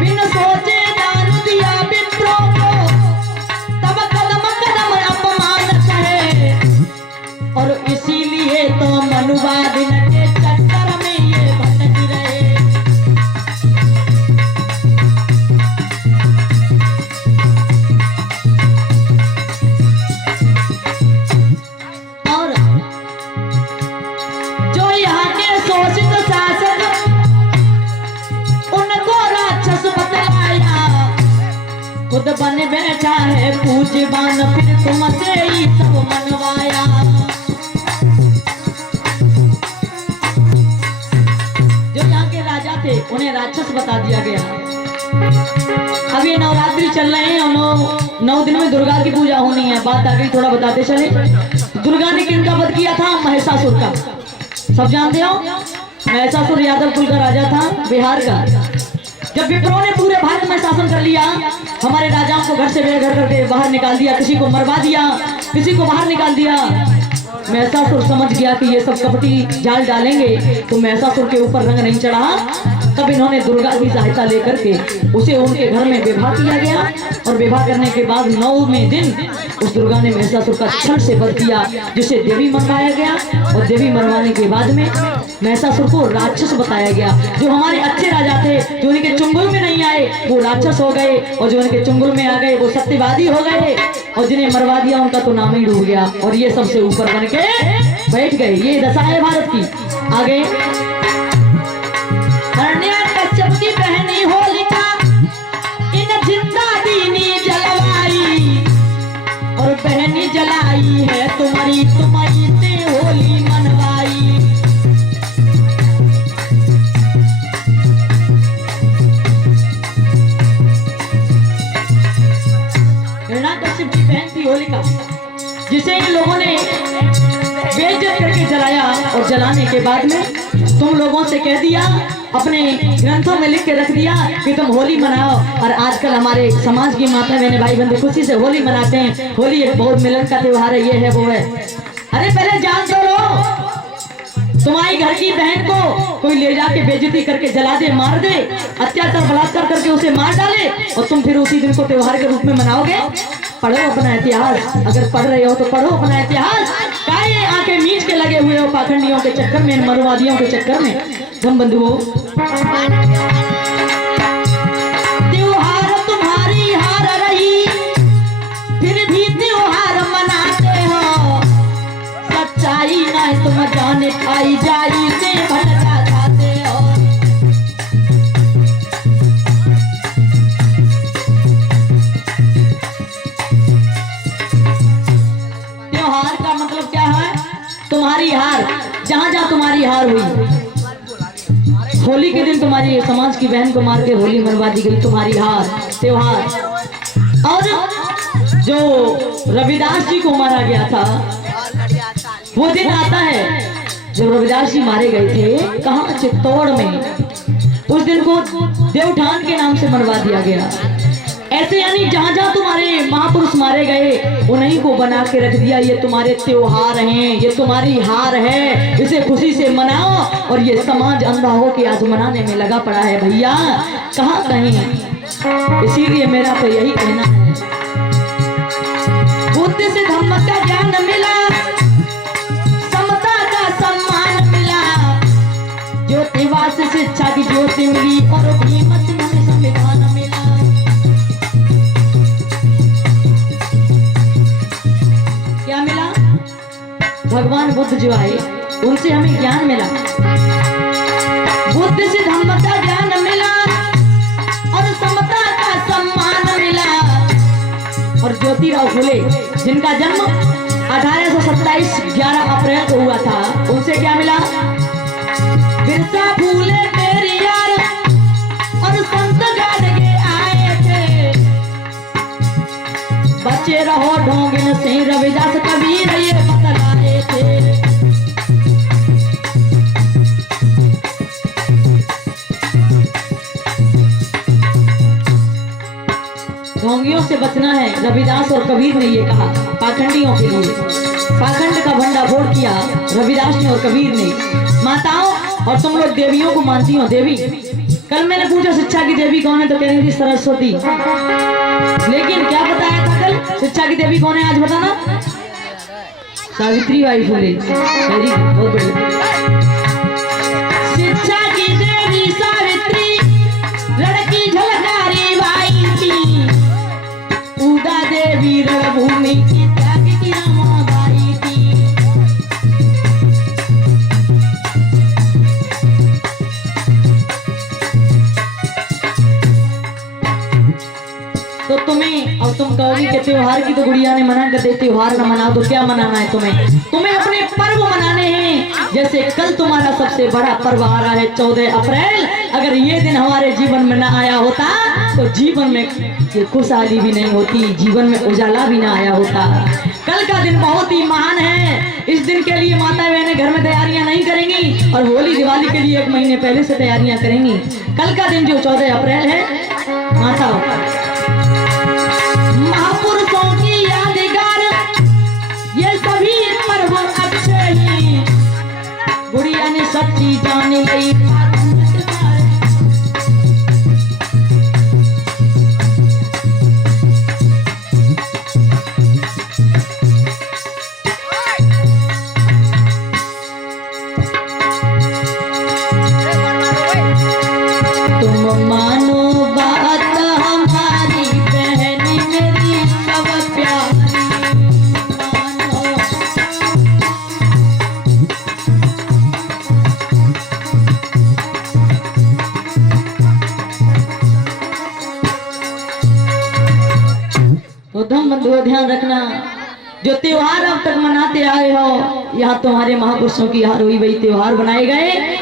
बिन सोचे दान दिया विप्रों को, तब कदम कदम अपमान सहे, और इसीलिए तो मनुवादिन के चक्कर में ये भटक रहे। और जो यहाँ के शोषित शासक, उनको राक्षस बतलाया, खुद बन बैठा है पूज्यवान, फिर तुमसे ही सब मनवाया। जो यहाँ के राजा थे उन्हें राक्षस बता दिया गया। अब ये नवरात्रि चल रहे हैं और 9 दिन में दुर्गा की पूजा होनी है। बात आगे थोड़ा बताते चले। दुर्गा ने किनका वध किया था? महिषासुर का। सब जानते हो महिषासुर यादव कुल का राजा था, बिहार का। जब विप्रों ने पूरे भारत में शासन कर लिया, हमारे राजाओं को घर से बेघर करके बाहर निकाल दिया, किसी को मरवा दिया, किसी को बाहर निकाल दिया। महिषासुर समझ गया कि ये सब कपटी जाल डालेंगे तो महिषासुर के ऊपर रंग नहीं चढ़ा। तब इन्होंने दुर्गा की सहायता लेकर के उसे उनके घर में विवाह किया गया, और विवाह करने के बाद 9वें दिन उस दुर्गा ने महिषासुर का छल से वध किया, जिसे देवी मरवाया गया। और देवी मरवाने के बाद में महिषासुर को राक्षस बताया गया। जो हमारे अच्छे राजा थे, जो उनके चुंगल में नहीं आए, वो राक्षस हो गए, और जो उनके चुंगल में आ गए वो सत्यवादी हो गए, और जिन्हें मरवा दिया उनका तो नाम ही डूब गया, और ये सबसे ऊपर बन के बैठ गए। ये दशा है भारत की। आगे कश्यप की बहनी होलिका, इन जिंदा दीनी जलवाई, और बहनी जलाई है तुम्हारी, तुम्हारी से होली मनवाई। हिरण्यकश्यप की बहन थी होलिका, जिसे इन लोगों ने बेइज्जत करके जलाया, और जलाने के बाद में तुम लोगों से कह दिया, अपने ग्रंथों में लिख के रख दिया कि तुम होली मनाओ। और आजकल हमारे समाज की माता बहने भाई बंधु खुशी से होली मनाते हैं। होली एक बहुत मिलन का त्योहार है, ये है वो है। अरे पहले जान तो लो, तुम्हारी घर की बहन को कोई ले जाके बेइज्जती करके जला दे, मार दे, अत्याचार बलात्कार करके उसे मार डाले, और तुम फिर उसी दिन को त्योहार के रूप में मनाओगे। पढ़ो अपना इतिहास, अगर पढ़ रहे हो तो पढ़ो अपना इतिहास। काहे आंखें मीच के लगे हुए हो पाखंडियों के चक्कर में, मरुवादियों के चक्कर में। हम बंधुओं, त्योहार तुम्हारी हार रही, फिर भी त्योहार मनाते हो, सच्चाई ना तुम जाने पाई जाई से भटका जाते हो। त्योहार का मतलब क्या है? तुम्हारी हार, जहां जहां तुम्हारी हार हुई। होली के दिन तुम्हारी समाज की बहन को मार के होली मनवा दी गई, तुम्हारी हार त्योहार। और जो रविदास जी को मारा गया था, वो दिन आता है जब रविदास जी मारे गए थे। कहाँ? चित्तौड़ में। उस दिन को देवठान के नाम से मनवा दिया गया। ऐसे यानी जहां जहां तुम्हारे महापुरुष मारे गए, उन्हीं को बना के रख दिया। ये तुम्हारे त्योहार हैं, ये तुम्हारी हार है, इसे खुशी से मनाओ। और ये समाज अंधा हो के आज मनाने में लगा पड़ा है भैया, कहाँ कहीं। इसीलिए मेरा तो यही कहना है, बुद्धि से धम्म का ज्ञान मिला, समता का सम्मान मिला, ज्योतिवास से शिक्षा की ज्योति मिली, और भीम सिंह में संविधान मिला। क्या मिला? भगवान बुद्ध जो आए, उनसे हमें ज्ञान मिला। बुद्ध से धम्म का ज्ञान मिला, और समता का सम्मान मिला। और ज्योतिराव फुले, जिनका जन्म 1827 11 अप्रैल को हुआ था, उनसे क्या मिला? बिरसा फूले तेरी यार, और संत गाड़गे आए थे, बचे रहो ढोंगिन से, रविदास कबीर ये बतलाए थे। ढोंगियों से बचना है, रविदास और कबीर ने ये कहा पाखंडियों के लिए। पाखंड का भंडाफोड़ किया रविदास ने और कबीर ने। माताओं, और तुम लोग देवियों को मानती हो, देवी कल मैंने पूछा शिक्षा की देवी कौन है, तो कह रही थी सरस्वती। लेकिन क्या बताया था कल, शिक्षा की देवी कौन है आज बताना? Savitri by Phule. Very good, बहुत बढ़िया। शिक्षा की देवी सावित्री, लड़की झलकारी बाई थी। उदा देवी रणभूमि की त्याग की रमाबाई थी। तो तुम्हें, अब तुम कहोगी कि त्योहार की तो गुड़िया ने मना कर दे, त्योहार न मनाओ तो क्या मनाना है तुम्हें? तुम्हें अपने पर्व मनाने हैं। जैसे कल तुम्हारा सबसे बड़ा पर्व आ रहा है 14 अप्रैल। अगर ये दिन हमारे जीवन में न आया होता तो जीवन में ये खुशहाली भी नहीं होती, जीवन में उजाला भी ना आया होता। कल का दिन बहुत ही महान है। इस दिन के लिए माता बहनें घर में तैयारियां नहीं करेंगी और होली दिवाली के लिए 1 महीने पहले से तैयारियां करेंगी। कल का दिन जो 14 अप्रैल है, माता महापुरुषों की यादगार, ये सभी पर्व अच्छे हैं। गुड़िया ने सच्ची जान गई। तुम मानो बात हमारी बहनी मेरी सब प्यारी, मानो। तो तुम बंधुओं ध्यान रखना, जो त्योहार अब तक मनाते आए हो, यहाँ तुम्हारे महापुरुषों की हार हुई वही त्योहार बनाए गए।